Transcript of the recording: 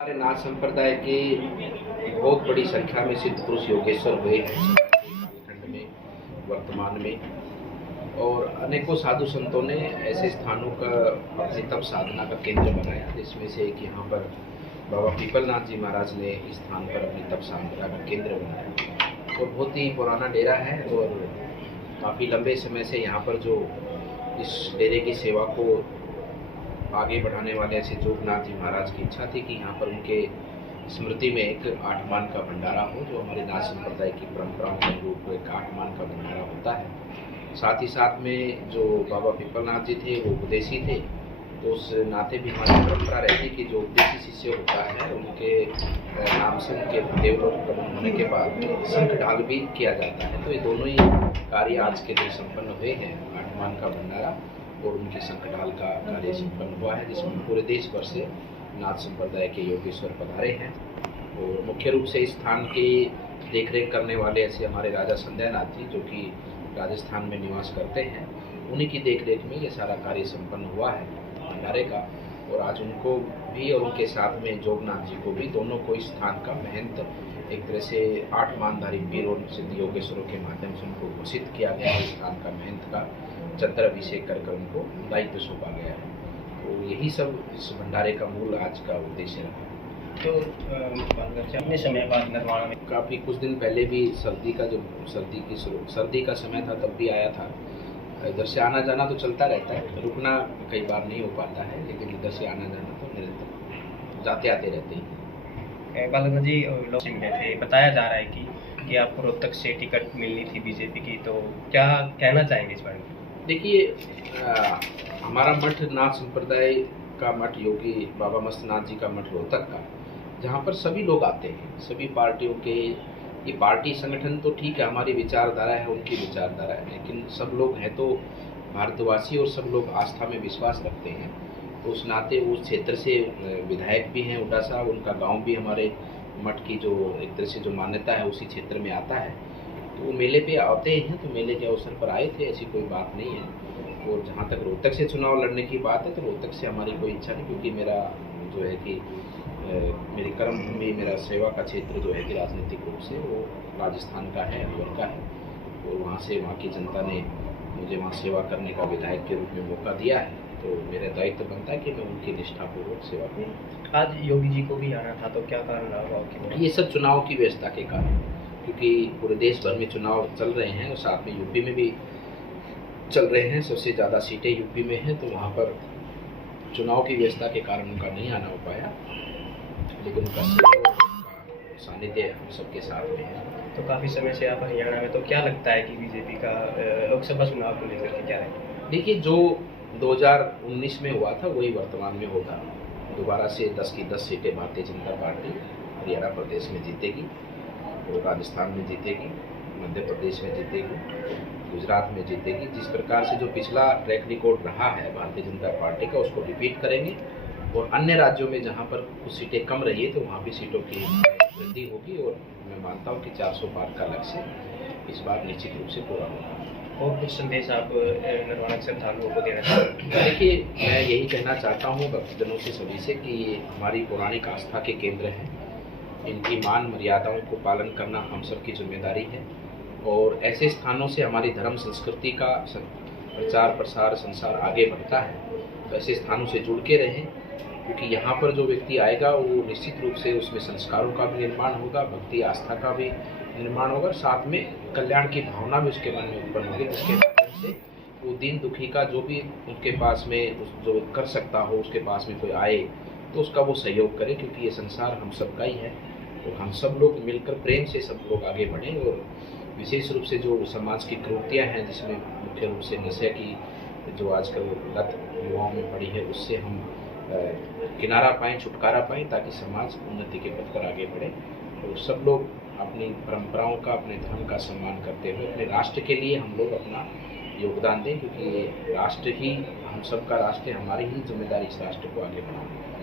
हमारे नाथ संप्रदाय के बहुत बड़ी संख्या में सिद्ध पुरुष योगेश्वर हुए हैं कालखंड में, वर्तमान में। और अनेकों साधु संतों ने ऐसे स्थानों का अपनी तप साधना का केंद्र बनाया, जिसमें से एक यहाँ पर बाबा पीपलनाथ जी महाराज ने इस स्थान पर अपनी तप साधना का केंद्र बनाया। और बहुत ही पुराना डेरा है और काफ़ी लंबे समय से यहाँ पर जो इस डेरे की सेवा को आगे बढ़ाने वाले ऐसे जोगनाथ जी महाराज की इच्छा थी कि यहाँ पर उनके स्मृति में एक आठमान का भंडारा हो, जो हमारे नाथ संप्रदाय की परंपराओं के अनुरूप एक आठमान का भंडारा होता है। साथ ही साथ में जो बाबा पीपलनाथ जी थे वो उपदेशी थे, तो उस नाते भी हमारी परंपरा रहती कि जो उपदेशी शिष्य होता है उनके नाम से उनके देवलोक होने के बाद शंख ढाल भी किया जाता है। तो ये दोनों ही कार्य आज के दिन संपन्न हुए हैं, आठमान का भंडारा और उनके शंखढाल का कार्य संपन्न हुआ है, जिसमें पूरे देश भर से नाथ संप्रदाय के योगेश्वर पधारे हैं। और मुख्य रूप से इस स्थान की देखरेख करने वाले ऐसे हमारे राजा संध्यानाथ जी, जो कि राजस्थान में निवास करते हैं, उन्हीं की देखरेख में ये सारा कार्य संपन्न हुआ है भंडारे का। और आज उनको भी और उनके साथ में जोगनाथ जी को भी, दोनों को इस स्थान का महंत एक तरह से 8 मानधारी पीर और सिद्ध योगेश्वरों के माध्यम से उनको घोषित किया गया है। इस स्थान का महंत का चंद्राभिषेक कर उनको दायित्व सौंपा गया है। तो यही सब इस भंडारे का मूल आज का उद्देश्य रहा। तो अपने समय बाद निर्माण में काफ़ी कुछ दिन पहले भी सर्दी का समय था, तब भी आया था। इधर से आना जाना तो चलता रहता है, रुकना कई बार नहीं हो पाता है, लेकिन इधर से आना जाना तो निरंतर जाते आते रहते हैं। बालगंज जी लोग मिले थे, बताया जा रहा है कि आपको रोहतक से टिकट मिलनी थी बीजेपी की, तो क्या कहना चाहेंगे इस बारे में? देखिए, हमारा मठ नाथ संप्रदाय का मठ योगी बाबा मस्तनाथ जी का मठ रोहतक का, जहाँ पर सभी लोग आते हैं, सभी पार्टियों के। ये पार्टी संगठन तो ठीक है, हमारी विचारधारा है, उनकी विचारधारा है, लेकिन सब लोग हैं तो भारतवासी और सब लोग आस्था में विश्वास रखते हैं। तो उस नाते उस क्षेत्र से विधायक भी हैं उड्डा साहब, उनका गांव भी हमारे मठ की जो एक तरह से जो मान्यता है उसी क्षेत्र में आता है। तो वो मेले पे आते हैं, तो मेले के अवसर पर आए थे, ऐसी कोई बात नहीं है। और जहाँ तक रोहतक से चुनाव लड़ने की बात है, तो रोहतक से हमारी कोई इच्छा नहीं, क्योंकि मेरा जो है कि मेरी कर्म भूमि, मेरा सेवा का क्षेत्र जो है कि राजनीतिक रूप से वो राजस्थान का है, अलवर का है। और वहाँ से वहाँ की जनता ने मुझे वहाँ सेवा करने का विधायक के रूप में मौका दिया है, तो मेरा दायित्व बनता है कि मैं उनकी निष्ठापूर्वक सेवा करूँ। आज योगी जी को भी आना था, तो क्या कारण रहा? ये सब चुनाव की व्यवस्था के कारण, क्योंकि पूरे देश भर में चुनाव चल रहे हैं और साथ में यूपी में भी चल रहे हैं, सबसे ज़्यादा सीटें यूपी में हैं, तो वहाँ पर चुनाव की व्यवस्था के कारण उनका नहीं आना हो पाया, लेकिन उनका सानिध्य हम सबके साथ में है। तो काफ़ी समय से आप हरियाणा में, तो क्या लगता है कि बीजेपी का लोकसभा चुनाव को लेकर के क्या है? देखिए, जो 2019 में हुआ था वही वर्तमान में होगा। दोबारा से 10 की 10 सीटें भारतीय जनता पार्टी हरियाणा प्रदेश में जीतेगी, और राजस्थान में जीतेगी, मध्य प्रदेश में जीतेगी, गुजरात में जीतेगी। जिस प्रकार से जो पिछला ट्रैक रिकॉर्ड रहा है भारतीय जनता पार्टी का, उसको रिपीट करेंगे। और अन्य राज्यों में जहां पर कुछ सीटें कम रही है, तो वहां भी सीटों की वृद्धि होगी। और मैं मानता हूं कि 400 पार का लक्ष्य इस बार निश्चित रूप से पूरा होगा। और कुछ संदेश आप निर्माण श्रद्धालुओं को देना चाहते हैं? देखिए, मैं यही कहना चाहता हूँ भक्तजनों से, सभी से, कि ये हमारी पौराणिक आस्था के केंद्र हैं। इनकी मान मर्यादाओं को पालन करना हम सब की जिम्मेदारी है। और ऐसे स्थानों से हमारी धर्म संस्कृति का प्रचार प्रसार संसार आगे बढ़ता है। तो ऐसे स्थानों से जुड़ के रहें, क्योंकि यहाँ पर जो व्यक्ति आएगा वो निश्चित रूप से उसमें संस्कारों का भी निर्माण होगा, भक्ति आस्था का भी निर्माण होगा, साथ में कल्याण की भावना भी उसके मन में उत्पन्न होगी, जिसके माध्यम से वो दीन दुखी का जो भी उनके पास में जो कर सकता हो, उसके पास में कोई आए तो उसका वो सहयोग करे, क्योंकि ये संसार हम सबका ही है। और हम सब लोग मिलकर प्रेम से सब लोग आगे बढ़ें। और विशेष रूप से जो समाज की क्रूरतियाँ हैं, जिसमें मुख्य रूप से नशे की जो आजकल लत युवाओं में पड़ी है, उससे हम किनारा पाएँ, छुटकारा पाएँ, ताकि समाज उन्नति के पथ पर आगे बढ़े। और सब लोग अपनी परंपराओं का, अपने धर्म का सम्मान करते हुए अपने राष्ट्र के लिए हम लोग अपना योगदान दें, क्योंकि ये राष्ट्र ही हम सबका राष्ट्र है, हमारी ही जिम्मेदारी इस राष्ट्र को आगे बढ़ाना है।